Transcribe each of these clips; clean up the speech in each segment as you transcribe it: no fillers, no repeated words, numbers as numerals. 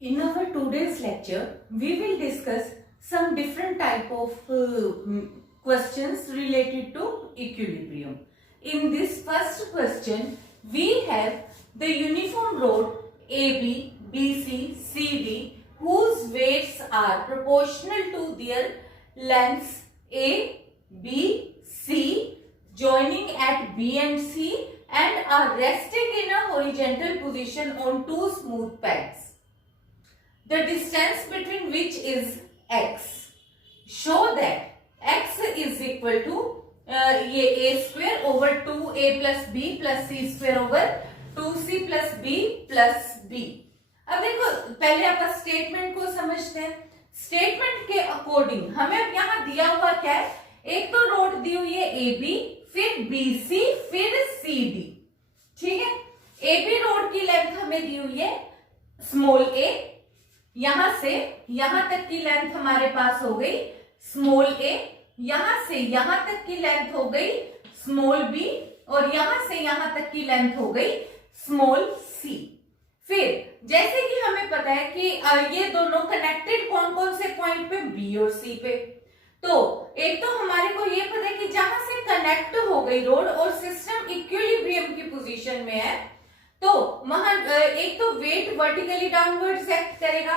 In our today's lecture, we will discuss some different type of questions related to equilibrium. In this first question, we have the uniform rod AB, BC, CD whose weights are proportional to their lengths A, B, C joining at B and C and are resting in a horizontal position on two smooth pegs. The distance between which is x. Show that x is equal to ये a square over 2a plus b plus c square over 2c plus b plus b. अब देखो पहले आप statement को समझते हैं. Statement के according हमें अब यहाँ दिया हुआ क्या है, एक तो रोड दी हुई है ए बी, फिर बी सी, फिर सी डी. ठीक है, ए बी रोड की लेंथ हमें दी हुई है स्मॉल ए, यहां से यहां तक की लेंथ हमारे पास हो गई स्मॉल ए, यहां से यहां तक की लेंथ हो गई स्मॉल बी और यहां से यहां तक की लेंथ हो गई स्मॉल सी. फिर जैसे कि हमें पता है कि ये दोनों कनेक्टेड कौन कौन से पॉइंट पे, बी और सी पे. तो एक तो हमारे को ये पता है कि जहां से कनेक्ट हो गई रोड और सिस्टम इक्विलिब्रियम की पोजीशन में है, तो वहां एक तो वेट वर्टिकली डाउनवर्ड्स एक्ट करेगा.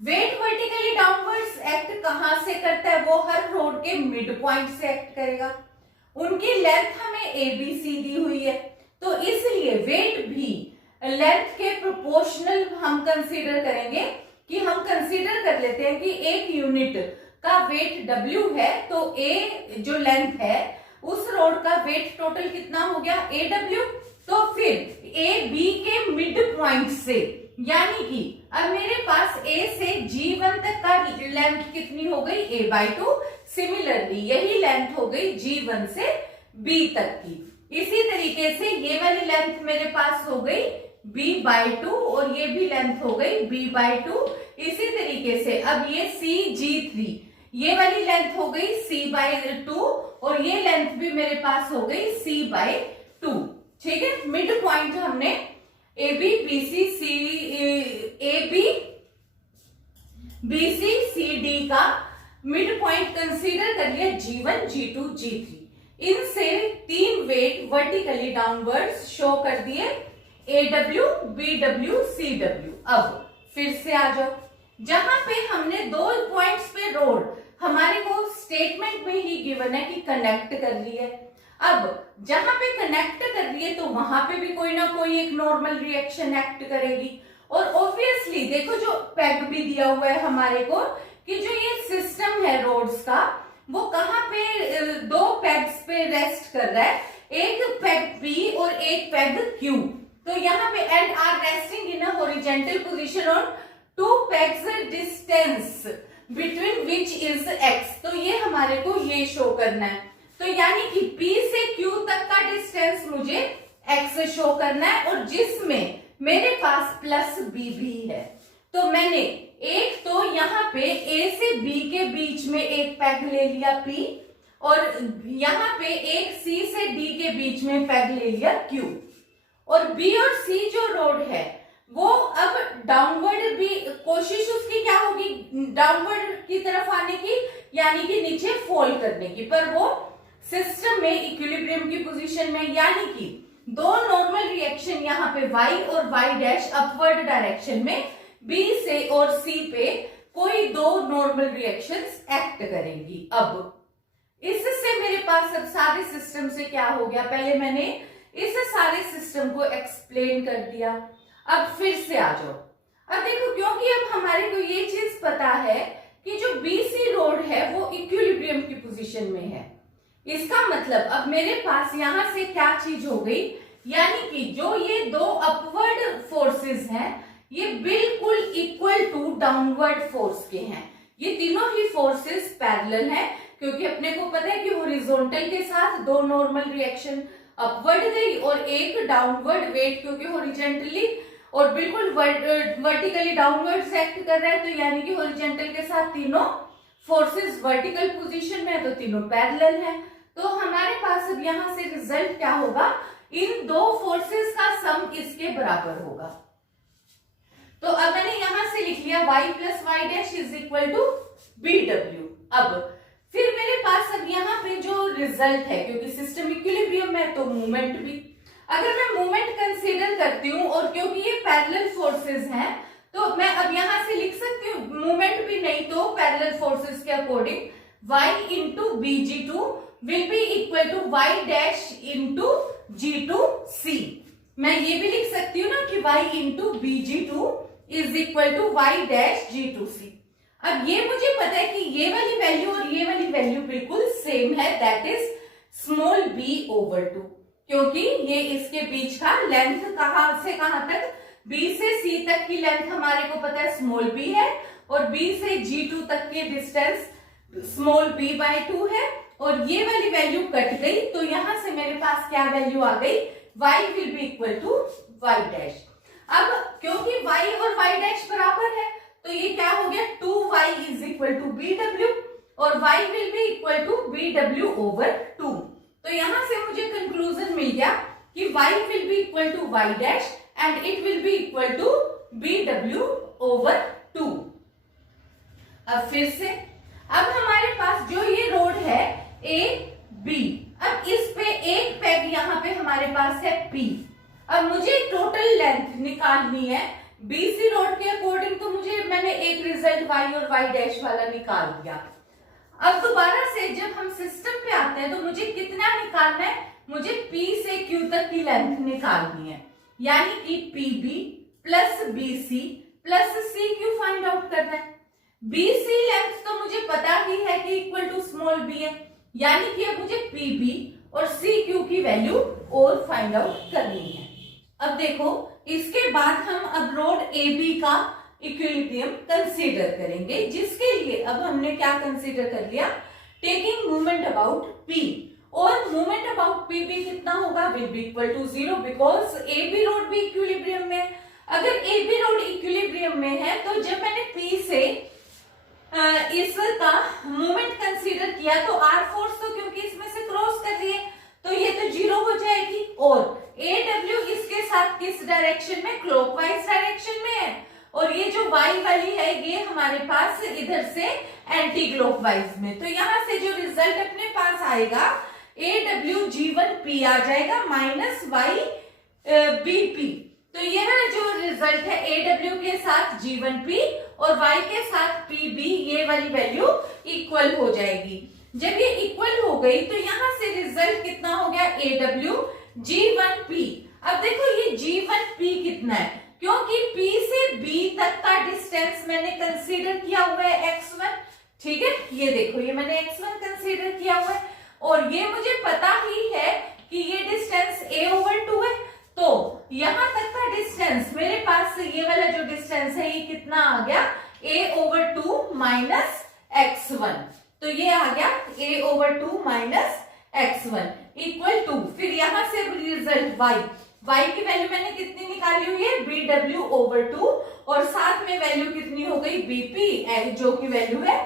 वेट वर्टिकली डाउनवर्ड्स एक्ट कहां से करता है, वो हर रोड के मिड पॉइंट से एक्ट करेगा. उनकी लेंथ हमें ए बी सी दी हुई है, तो इसलिए वेट भी लेंथ के प्रोपोर्शनल हम कंसीडर करेंगे. कि हम कंसीडर कर लेते हैं कि एक यूनिट का वेट W है, तो ए जो लेंथ है उस रोड का वेट टोटल कितना हो गया AW. तो फिर ए बी के मिड पॉइंट से, यानी कि अब मेरे पास ए से G1 तक का लेंथ कितनी हो गई A/2. सिमिलरली यही लेंथ हो गई G1 से B तक की. इसी तरीके से ये वाली लेंथ मेरे पास हो गई B/2 और ये भी लेंथ हो गई B/2. इसी तरीके से अब ये CG3, ये वाली लेंथ हो गई C/2 और ये लेंथ भी मेरे पास हो गई C/2. ठीक है, मिड पॉइंट हमने A B B C C A B B C C D का मिड पॉइंट कंसीडर कर लिया G1, G2, G3. इनसे तीन वेट वर्टिकली डाउनवर्ड्स शो कर दिए AW, BW, CW. अब फिर से आ जाओ, जहां पे हमने दो पॉइंट्स पे रोड हमारे को स्टेटमेंट में ही गिवन है कि कनेक्ट कर ली है. अब जहां पे कनेक्ट कर रही है तो वहां पे भी कोई ना कोई एक नॉर्मल रिएक्शन एक्ट करेगी. और ऑब्वियसली देखो जो पेग भी दिया हुआ है हमारे को कि जो ये सिस्टम है रोड्स का, वो कहां पे दो पेग्स पे रेस्ट कर रहा है, एक पेग P और एक पेग Q. तो यहाँ पे and are resting in a horizontal position on two pegs distance between which is x. तो ये हमारे को ये शो करना है. तो यानी कि P से Q तक का डिस्टेंस मुझे x शो करना है और जिसमें मेरे पास प्लस B भी है. तो मैंने एक तो यहाँ पे A से B के बीच में एक पैग ले लिया P और यहाँ पे एक C से D के बीच में पैग ले लिया Q. और B और C जो रोड है वो अब डाउनवर्ड भी कोशिश उसकी क्या होगी, डाउनवर्ड की तरफ आने की, यानी कि नीचे फॉल करने की. पर वो सिस्टम में इक्विलिब्रियम की पोजीशन में, यानी कि दो नॉर्मल रिएक्शन यहाँ पे y और y डैश अपवर्ड डायरेक्शन में B से और C पे कोई दो नॉर्मल रिएक्शंस एक्ट करेंगी. अब इससे मेरे पास अब सारे सिस्टम से क्या हो गया, पहले मैंने इस सारे सिस्टम को एक्सप्लेन कर दिया. अब फिर से आ जाओ. अब देखो, क्योंकि अब हमारे को ये चीज पता है कि जो BC रोड है वो इक्विलिब्रियम की पोजीशन में है, इसका मतलब अब मेरे पास यहां से क्या चीज हो गई, यानी कि जो ये दो अपवर्ड फोर्सेस हैं ये बिल्कुल इक्वल टू डाउनवर्ड फोर्स के हैं. ये तीनों ही फोर्सेस पैरेलल हैं, क्योंकि अपने को पता है कि हॉरिजॉन्टल के साथ दो नॉर्मल रिएक्शन अपवर्ड गई और एक डाउनवर्ड वेट, क्योंकि हॉरिजॉन्टली और बिल्कुल वर्टिकली डाउनवर्ड एक्ट कर रहा है, तो यानी कि हॉरिजॉन्टल के साथ तीनों फोर्सेस वर्टिकल पोजीशन में है, तो तीनों पैरेलल हैं. तो हमारे पास अब यहां से रिजल्ट क्या होगा, इन दो फोर्सेस का सम इसके बराबर होगा. तो अब मैंने यहां से लिख लिया y plus Y dash is equal to BW। अब फिर मेरे पास अब यहाँ पे जो रिजल्ट है, क्योंकि सिस्टम इक्विलिब्रियम में तो मूवमेंट भी, अगर मैं मूवमेंट कंसीडर करती हूँ और क्योंकि ये पैरेलल फोर्सेस हैं तो मैं अब यहां से लिख सकती हूँ मूवमेंट भी नहीं तो पैरेलल फोर्सेस के according y into BG2 will be equal to y dash into G2C। मैं ये भी लिख सकती हूँ ना कि y into BG2 is equal to y dash G2C। अब ये मुझे पता है कि ये वाली वैल्यू और ये वाली वैल्यू बिल्कुल सेम है, that is small b over 2, क्योंकि ये इसके बीच का लेंथ कहां से कहां तक, b से c तक की लेंथ हमारे को पता है स्मॉल b है और b से G2 तक की डिस्टेंस स्मॉल b बाय 2 है, और ये वाली वैल्यू कट गई तो यहां से मेरे पास क्या वैल्यू आ गई, y will be equal to y dash. अब क्योंकि y और y डैश बराबर है तो ये क्या हो गया 2y is equal to BW और y will be equal to BW over 2। तो यहां से मुझे कंक्लूजन मिल गया कि y will be equal to y dash and it will be equal to BW over 2। अब फिर से अब हमारे पास जो ये रोड है A B, अब इस पे एक पेग यहाँ पे हमारे पास है P। अब मुझे टोटल लेंथ निकालनी है BC रोड के अकॉर्डिंग, तो मुझे मैंने एक रिजल्ट y और y डैश वाला निकाल दिया। अब दोबारा से जब हम सिस्टम पे आते हैं तो मुझे कितना निकालना है, मुझे P से Q तक की लेंथ निकालनी है, यानी कि PB plus BC plus CQ find out करना है। BC लेंथ तो मुझे पता ही है कि इक्वल टू स्मॉल b है, यानी कि अब मुझे PB और CQ की वैल्यू और फाइंड आउट करनी है। अब देखो इसके बाद हम अब रोड AB का इक्विलिब्रियम कंसीडर करेंगे, जिसके लिए अब हमने क्या कंसीडर कर लिया, टेकिंग मूवमेंट अबाउट P, और मूवमेंट अबाउट P भी कितना होगा, will be equal to 0 because AB rod भी इक्विलिब्रियम में है। अगर AB रोड इक्विलिब्रियम में है तो जब मैंने P से इसका मूवमेंट कंसीडर किया तो R फोर्स तो क्योंकि इसमें से क्रॉस कर रही है तो ये तो 0 हो जाएगी, और AW इसके साथ किस डायरेक्शन में, क्लॉकवाइज डायरेक्शन में है, और ये जो y वाली है ये हमारे पास इधर से एंटी क्लॉकवाइज में। तो यहां से जो रिजल्ट अपने पास आएगा AW G1P आ जाएगा माइनस y BP। तो यह जो रिजल्ट है AW के साथ G1P और y के साथ PB, ये वाली वैल्यू इक्वल हो जाएगी। जब ये इक्वल हो गई तो यहां से रिजल्ट कितना हो गया, AW G1P। अब देखो ये G1P कितना है, क्योंकि P से B तक का डिस्टेंस मैंने कंसीडर किया हुआ है x1, ठीक है, ये देखो ये मैंने x1 कंसीडर किया हुआ है, और ये मुझे पता ही है कि ये डिस्टेंस a ओवर 2 है, तो यहां तक का डिस्टेंस मेरे पास ये वाला जो डिस्टेंस है ये कितना आ गया, a ओवर 2 माइनस x1, तो ये आ गया a over 2 minus x1 equal to, फिर यहां से रिजल्ट y की वैल्यू मैंने कितनी निकाली हुई है, BW ओवर 2, और साथ में वैल्यू कितनी हो गई BP, जो की वैल्यू है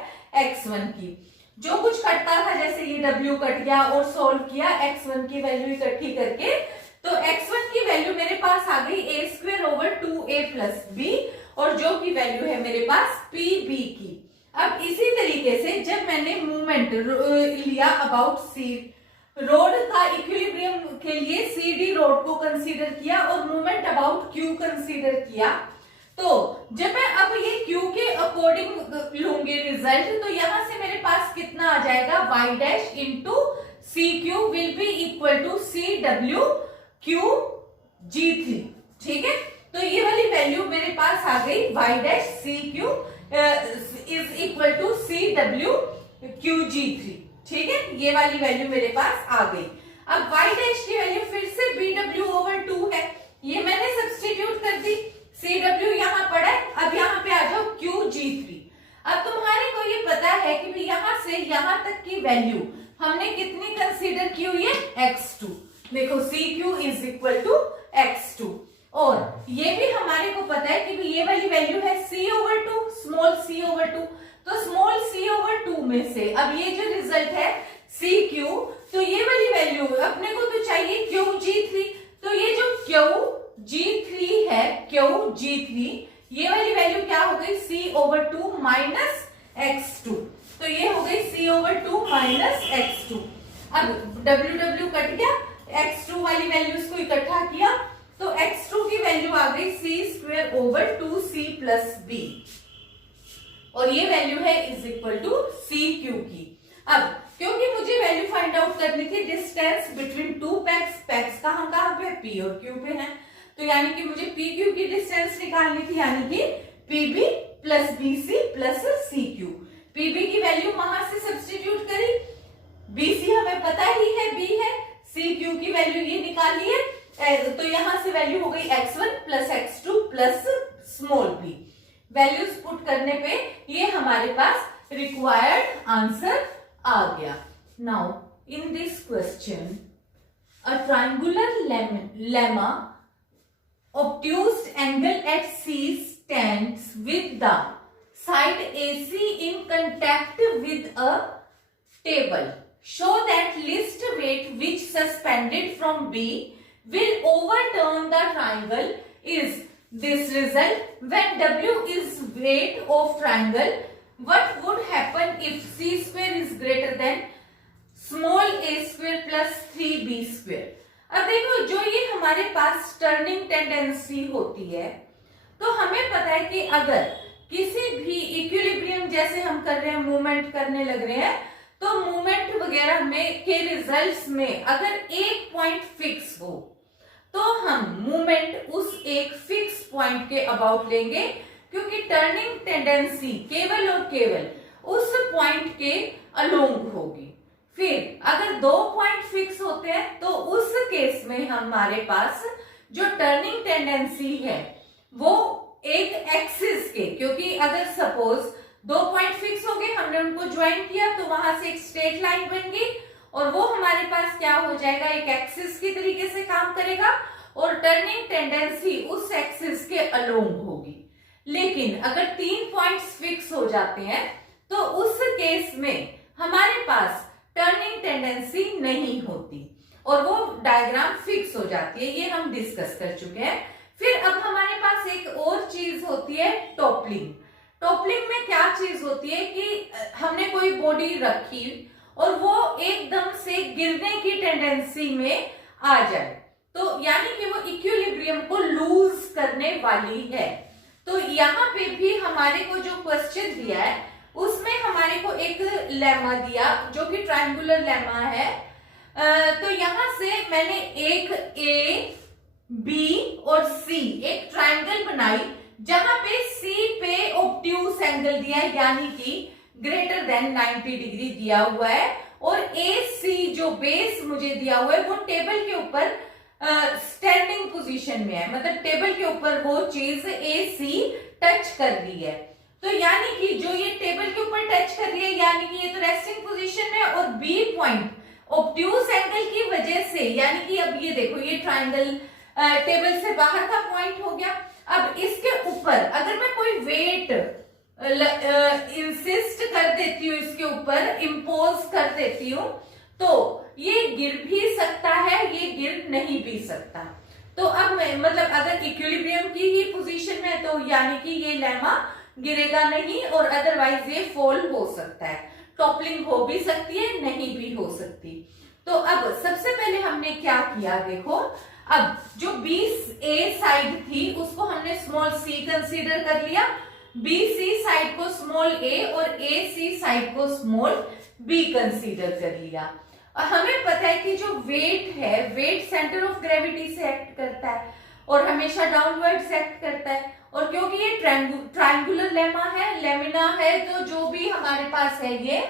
x1 की। जो कुछ कटता था जैसे ये W कट गया और सोल्व किया x1 की वैल्यू इकट्ठी करके, तो x1 की वैल्यू मेरे पास आ गई a square over 2a plus b, और जो की वैल्यू है मेरे पास PB की। अब इसी तरीके से जब मैंने मूवमेंट लिया अबाउट C रोड का इक्विलिब्रियम के लिए CD रोड को कंसीडर किया और मूवमेंट अबाउट Q कंसीडर किया, तो जब मैं अब ये Q के अकॉर्डिंग लूंगी रिजल्ट तो यहां से मेरे पास कितना आ जाएगा, y dash into CQ will be equal to CW Q G3, ठीक है। तो ये वाली वैल्यू मेरे पास आ गई, y dash CQ is equal to CW Q G3, ठीक है, ये वाली वैल्यू मेरे पास आ गई। अब y डैश की वैल्यू फिर से BW ओवर 2 है, ये मैंने सब्स्टिट्यूट कर दी, CW यहाँ पड़ा है, अब यहाँ पे आ जाओ Q G3। अब तुम्हारे को ये पता है कि यहाँ से यहाँ तक की वैल्यू हमने कितनी कंसीडर की हुई है, x2, देखो CQ is equal to x2, और ये भी हमारे को पता है कि ये वाली वैल्यू है C over 2, small c over 2, तो स्मॉल c ओवर 2 में से अब ये जो रिजल्ट है CQ, तो ये वाली वैल्यू अपने को तो चाहिए QG3, तो ये जो QG3 है, QG3 ये c/2 माइनस x2। तो ये हो गई c/2 माइनस x2। अब w कट गया, x2 वाली वैल्यूज को इकट्ठा किया तो x2 की वैल्यू आ गई c²/2c प्लस b, और ये वैल्यू है इज इक्वल टू CQ की। अब क्योंकि मुझे वैल्यू फाइंड आउट करनी थी distance between two PACS, PACS कहाँ पे P और Q पे है, तो यानी कि मुझे PQ की डिस्टेंस निकालनी थी, यानी कि PB plus BC plus CQ। PB की वैल्यू वहां से सब्स्टिट्यूट करी, BC हमें पता ही है B है, CQ की वैल्यू ये निकाली है, तो यहां से वैल्यू हो गई x1 plus x2 plus small b। Values put करने पे ये हमारे पास रिक्वायर्ड आंसर आ गया। Now in this question a triangular lemma obtuse angle at C stands with the side AC in contact with a table. Show that least weight which suspended from B will overturn the triangle. Is this result when W is weight of triangle? What would happen if C square is greater than small a square plus 3b square? अब देखो, जो ये हमारे पास turning tendency होती है, तो हमें पता है कि अगर किसी भी इक्विलिब्रियम जैसे हम कर रहे हैं, मूवमेंट करने लग रहे हैं, तो मूवमेंट वगैरह में के रिजल्ट्स में अगर एक पॉइंट फिक्स हो तो हम मूवमेंट उस एक फिक्स पॉइंट के अबाउट लेंगे, क्योंकि टर्निंग टेंडेंसी केवल और केवल उस पॉइंट के अलोंग होगी। फिर अगर दो पॉइंट फिक्स होते हैं तो उस केस में हमारे पास जो टर्निंग टेंडेंसी है वो एक एक्सिस के, क्योंकि अगर सपोज दो पॉइंट फिक्स हो गए, हमने उनको ज्वाइन किया तो वहां से एक स्ट्रेट लाइन बन गई और वो हमारे पास क्या हो जाएगा, एक एक्सिस की तरीके से काम करेगा और टर्निंग टेंडेंसी उस एक्सिस के अलोंग होगी। लेकिन अगर तीन पॉइंट्स फिक्स हो जाते हैं तो उस केस में हमारे पास टर्निंग टेंडेंसी नहीं होती और वो डायग्राम फिक्स हो जाती है, ये हम डिस्कस कर चुके हैं। फिर अब हमारे पास एक और चीज होती है टॉपलिंग। टॉपलिंग में क्या चीज होती है कि हमने कोई बॉडी रखी और वो एकदम से गिरने की टेंडेंसी में आ जाए, तो यानी कि वो इक्विलिब्रियम को लूज करने वाली है। तो यहाँ पे भी हमारे को जो क्वेश्चन दिया है उसमें हमारे को एक लेमा दिया जो कि ट्रायंगुलर लेमा है। तो यहां से मैंने एक ए, बी और सी एक ट्रायंगल बनाई जहां पे सी पे ऑब्ट्यूज एंगल दिया है, यानी कि ग्रेटर देन 90 डिग्री दिया हुआ है, और ए सी जो बेस मुझे दिया हुआ है वो टेबल के ऊपर स्टैंडिंग पोजीशन में है, मतलब टेबल के ऊपर वो चीज ए सी टच कर रही है। तो यानी कि जो ये टेबल के ऊपर टच कर रही है, यानी कि ये तो रेस्टिंग पोजीशन में, और बी पॉइंट ऑब्ट्यूज एंगल की वजह से, यानी कि अब ये देखो ये ट्रायंगल टेबल से बाहर का पॉइंट हो गया। अब इसके ऊपर अगर मैं कोई वेट इंसिस्ट कर देती हूँ, इसके ऊपर इम्पोज कर देती हूँ, तो ये गिर भी सकता है, ये गिर नहीं भी सकता। तो अब मतलब अगर इक्विलिब्रियम की ही पोजीशन में, तो यानी कि ये लेमा गिरेगा नहीं और अदरवाइज ये फॉल हो सकता है। टॉपलिंग हो भी सकती है, नहीं भी हो सकती। तो अब सबसे पहले हमने क्या किया, देखो अब जो बी ए साइड थी उसको हमने स्मॉल सी कंसीडर कर लिया, बी सी साइड को स्मॉल ए और ए सी साइड को स्मॉल बी कंसीडर कर लिया। और हमें पता है कि जो वेट है, वेट सेंटर ऑफ ग्रेविटी से एक्ट करता है और हमेशा डाउनवर्ड से एक्ट करता है, और क्योंकि ये ट्रायंगुलर लेमा है, लेमिना है, तो जो भी हमारे पास है ये,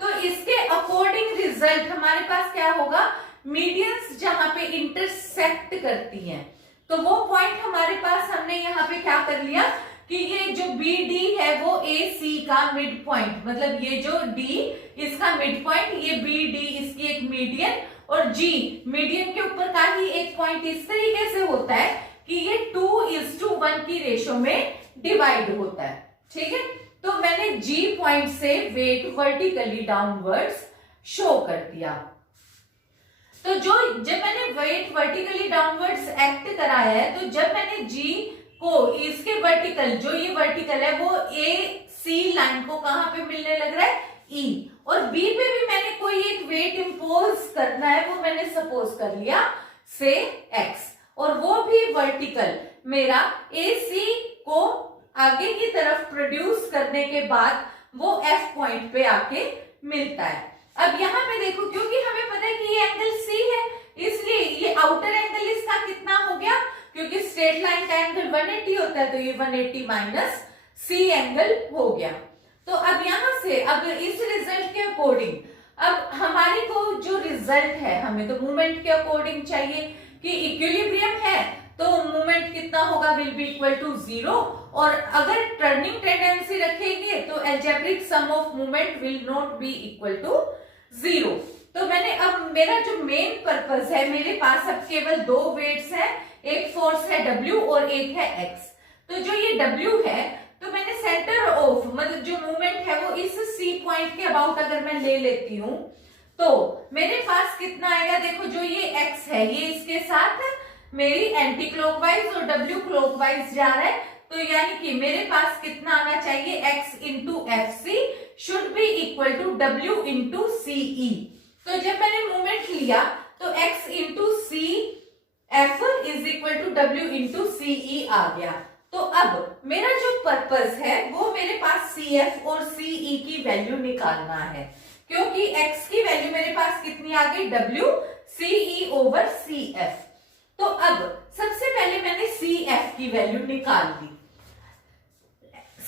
तो इसके अकॉर्डिंग रिजल्ट हमारे पास क्या होगा, मीडियंस जहां पे इंटरसेक्ट करती हैं, तो वो पॉइंट हमारे पास हमने यहाँ पे क्या कर लिया कि ये जो बी डी है वो ए सी का मिड पॉइंट, मतलब ये जो डी इसका मिड पॉइंट, ये बी डी इसकी एक मीडियन, और जी मीडियन के ऊपर का ही एक पॉइंट इस तरीके से होता है कि ये 2:1 की रेशो में डिवाइड होता है। ठीक है, तो मैंने जी पॉइंट से वेट वर्टिकली डाउनवर्ड्स शो कर दिया। तो जब मैंने वेट वर्टिकली डाउनवर्ड्स एक्ट कराया है, तो जब मैंने जी को इसके वर्टिकल, जो ये वर्टिकल है वो ए सी लाइन को कहां पे मिलने लग रहा है, ई, और बी पे भी मैंने कोई एक वेट इंपोज करना है, वो मैंने सपोज कर लिया से एक्स, और वो भी वर्टिकल मेरा ए सी को आगे की तरफ प्रोड्यूस करने के बाद वो एफ पॉइंट पे आके मिलता है। अब यहाँ पे देखो, क्योंकि हमें पता है कि ये एंगल सी है, इसलिए ये आउटर एंगल इसका कितना हो गया, क्योंकि स्ट्रेट लाइन का एंगल 180 होता है, तो ये 180 माइनस सी एंगल हो गया। तो अब यहां से, अब इस रिजल्ट के अकॉर्डिंग, अब हमारे को जो रिजल्ट है, हमें तो मूवमेंट के अकॉर्डिंग चाहिए कि इक्विलिब्रियम है तो मूवमेंट कितना होगा, विल बी इक्वल टू 0, और अगर टर्निंग टेंडेंसी रखेंगे तो algebraic sum of movement will not be equal to 0। तो मैंने, अब मेरा जो मेन पर्पस है, मेरे पास अब केवल दो वेट्स हैं, एक फोर्स है W और एक है X। तो जो ये W है, तो मैंने सेंटर ऑफ, मतलब जो मूवमेंट है वो इस C पॉइंट के अबाउट अगर मैं ले लेती हूं तो मेरे पास कितना आएगा, देखो जो ये X है ये इसके साथ मेरी एंटी क्लॉकवाइज और W क्लॉकवाइज जा रहा है, तो यानी कि मेरे पास कितना आना चाहिए, x into F C should be equal to W into CE. तो जब मैंने मूवमेंट लिया तो x into C F is equal to W into CE आ गया। तो अब मेरा जो पर्पस है वो मेरे पास CF और CE की वैल्यू निकालना है, क्योंकि x की वैल्यू मेरे पास कितनी आ गई, W CE ओवर CF। तो अब सबसे पहले मैंने CF की वैल्यू निकाल दी।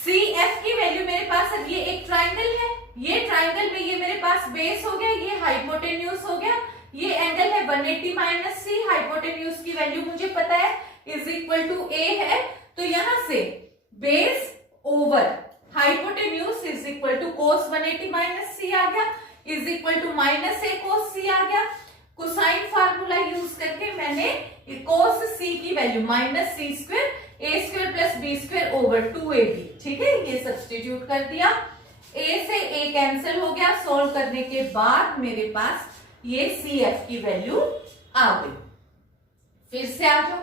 CF की वैल्यू मेरे पास, अब ये एक ट्राइंगल है, ये ट्राइंगल में ये मेरे पास बेस हो गया, ये हाइपोटेन्यूज हो गया, ये एंगल है 180 माइनस सी, हाइपोटेन्यूज की वैल्यू मुझे पता है इज इक्वल टू ए है, तो यहां से base over hypotenuse is equal to cos 180 minus C आ गया, is equal to minus A cos C आ गया। कोसाइन फार्मूला यूज करके मैंने कोस सी की value minus C square A square plus B square over 2ab, ठीक है, ये सब्स्टिट्यूट कर दिया, ए से ए कैंसिल हो गया। सॉल्व करने के बाद मेरे पास ये CF की वैल्यू आ गई। फिर से आ जाओ,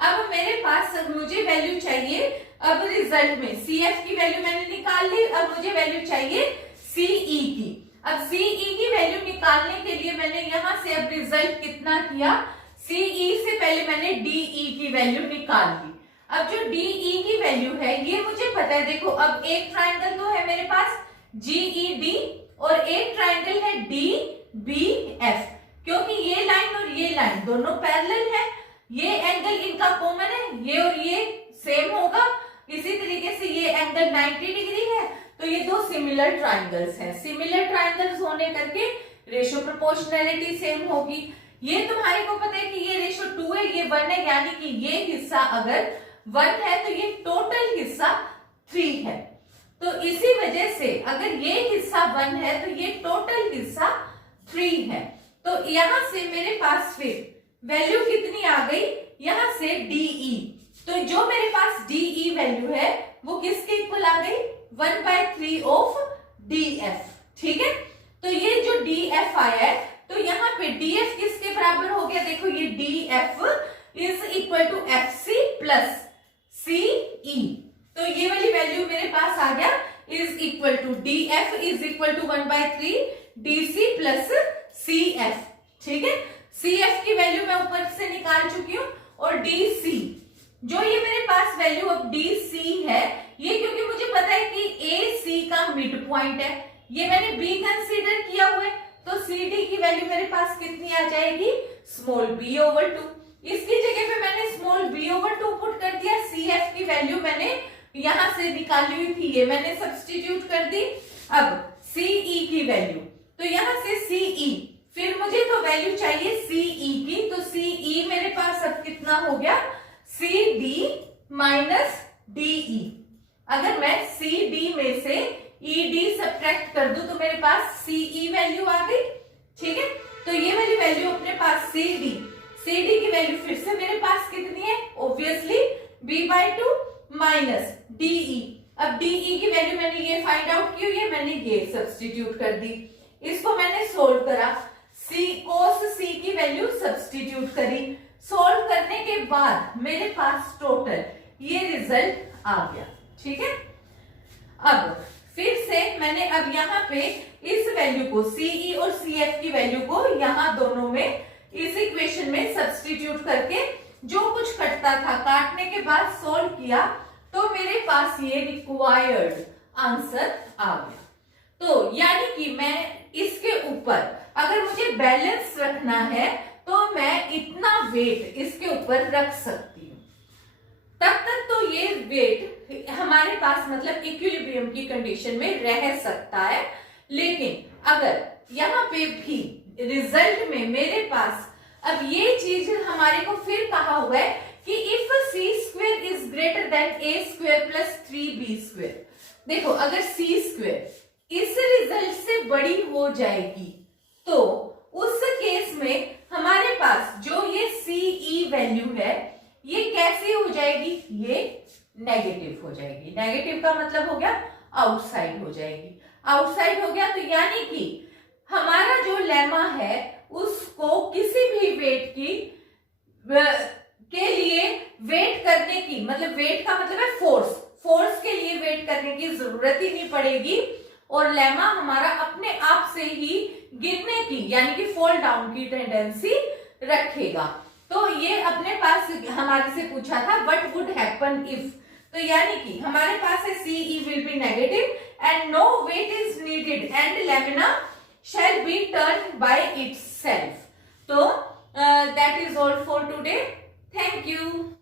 अब मेरे पास मुझे वैल्यू चाहिए, अब रिजल्ट में CF की वैल्यू मैंने निकाल ली, अब मुझे वैल्यू चाहिए CE की। अब CE की वैल्यू निकालने के लिए मैंने यहां से अब रिजल्ट कितना किया, CE से पहले मैंने DE की वैल्यू निकाल ली। अब जो DE की वैल्यू है ये मुझे पता है, देखो अब एक ट्राइंगल तो है मेरे पास GED और एक ट्राइंगल है DBF, क्योंकि ये लाइन और ये लाइन दोनों पैरेलल है, ये एंगल इनका कॉमन है, ये और ये सेम होगा, इसी तरीके से ये एंगल 90 डिग्री है, तो ये दो सिमिलर ट्राइंगल्स हैं। सिमिलर ट्राइंगल्स होने करके रेशियो प्रोपोर्शनैलिटी सेम होगी। ये तुम्हारे को पता है कि ये रेशियो 2 है, ये 1 है, यानी कि ये हिस्सा अगर 1 है तो ये टोटल हिस्सा 3 है। तो इसी वजह से अगर ये हिस्सा 1 है तो ये टोटल हिस्सा 3 है। तो यहां से मेरे पास फिर वैल्यू कितनी आ गई, यहां से DE, तो जो मेरे पास DE वैल्यू है वो किसके इक्वल आ गई, 1/3 ऑफ DF, ठीक है। तो ये जो DF आया है, तो यहाँ पे DF किसके बराबर हो गया, देखो ये DF is equal to FC plus CE, तो ये वाली वैल्यू मेरे पास आ गया is equal to DF is equal to 1/3 DC plus CF, ठीक है। CF की वैल्यू मैं ऊपर से निकाल चुकी हूँ, और DC, जो ये मेरे पास वैल्यू अब DC है, ये क्योंकि मुझे पता है कि AC का मिड पॉइंट है, ये मैंने B कंसीडर किया हुआ है, तो CD की वैल्यू मेरे पास कितनी आ जाएगी, स्मॉल b ओवर 2। इसकी जगह पे मैंने स्मॉल b ओवर 2 पुट कर दिया, CF की वैल्यू मैंने यहां से निकाली हुई थी, ये मैंने सब्स्टिट्यूट कर दी। अब CE की वैल्यू, तो यहां से CE, फिर मुझे तो वैल्यू चाहिए CE की, तो CE मेरे पास अब कितना हो गया, CD माइनस DE। अगर मैं CD में से ED सब्ट्रैक्ट कर दूं तो मेरे पास CE वैल्यू आ गई, ठीक है। तो ये वाली वैल्यू अपने पास CD की वैल्यू फिर से मेरे पास कितनी है, ऑब्वियसली B/2 माइनस DE। अब DE की वैल्यू मैंने ये फाइंड आउट की हुई है, मैंने ये सब्स्टिट्यूट कर दी, इसको मैंने सोल्व करा, cos C की वैल्यू सब्स्टिट्यूट करी, सोल्व करने के बाद मेरे पास टोटल ये रिजल्ट आ गया। ठीक है, अब फिर से मैंने अब यहाँ पे इस वैल्यू को Ce और Cf की वैल्यू को यहाँ दोनों में इस इक्वेशन में सब्स्टिट्यूट करके जो कुछ कटता था काटने के बाद सॉल्व किया तो मेरे पास ये रिक्वायर्ड आंसर आ गया। तो यानी कि मैं इसके ऊपर अगर मुझे बैलेंस रखना है तो मैं इतना वेट इसके ऊपर रख सकती हूँ। तब तक तो ये वेट हमारे पास मतलब इक्विलिब्रियम की कंडीशन में रह सकता है, लेकिन अगर यहाँ पे भी रिजल्ट में मेरे पास अब ये चीज हमारे को फिर कहा हुआ है कि if C square is greater than A square plus 3b square. देखो अगर सी स्क्वेयर इस रिजल्ट से बड़ी हो जाएगी तो उस केस में हमारे पास जो ये सीई वैल्यू है ये कैसी हो जाएगी, ये नेगेटिव हो जाएगी। नेगेटिव का मतलब हो गया आउटसाइड हो जाएगी। आउटसाइड हो गया तो यानी कि हमारा जो लेमा है उसको किसी भी वेट की के लिए वेट करने की मतलब वेट का मतलब है फोर्स के लिए वेट करने की जरूरत ही नहीं पड़ेगी और लेमा हमारा अपने आप से ही गिरने की यानी कि फॉल डाउन की टेंडेंसी रखेगा। तो ये अपने पास हमारे से पूछा था व्हाट वुड हैपन इफ, तो यानी कि हमारे पास है Ce will be negative and no weight is needed and lamina shall be turned by itself. So that is all for today. Thank you.